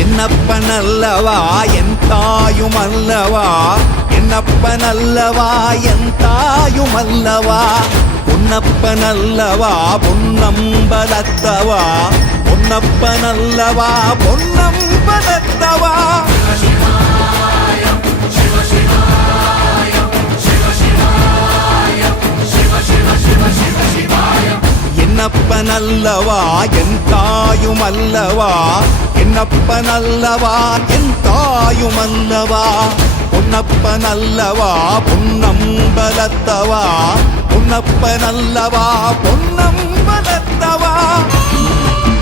என்னப்பனல்லவா என் தாயுமல்லவா, என்னப்பனல்லவா என் தாயுமல்லவா, பொன்னப்பனல்லவா பொன்னம்பலத்தவா, பொன்னப்பனல்லவா பொன்னம்பலத்தவா. என்னப்பனல்லவா என் தாயுமல்லவா, என்னப்பனல்லவா என் தாயுமல்லவா, பொன்னப்பனல்லவா பொன்னம்பலத்தவா, பொன்னப்பனல்லவா பொன்னம்பலத்தவா.